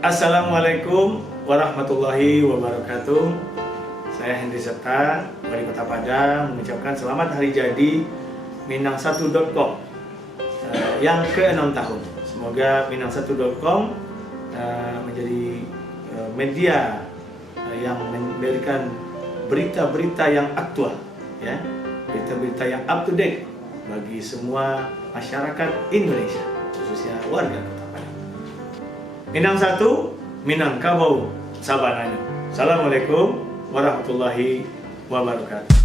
Assalamualaikum warahmatullahi wabarakatuh. Saya Henry Seta, Wali Kota Padang, mengucapkan selamat hari jadi Minang1.com yang ke-6 tahun. Semoga Minang1.com menjadi media yang memberikan berita-berita yang aktual, ya, berita-berita yang up to date bagi semua masyarakat Indonesia, khususnya warga Kota Padang. Minang 1, Minangkabau, Sabananya. Assalamualaikum warahmatullahi wabarakatuh.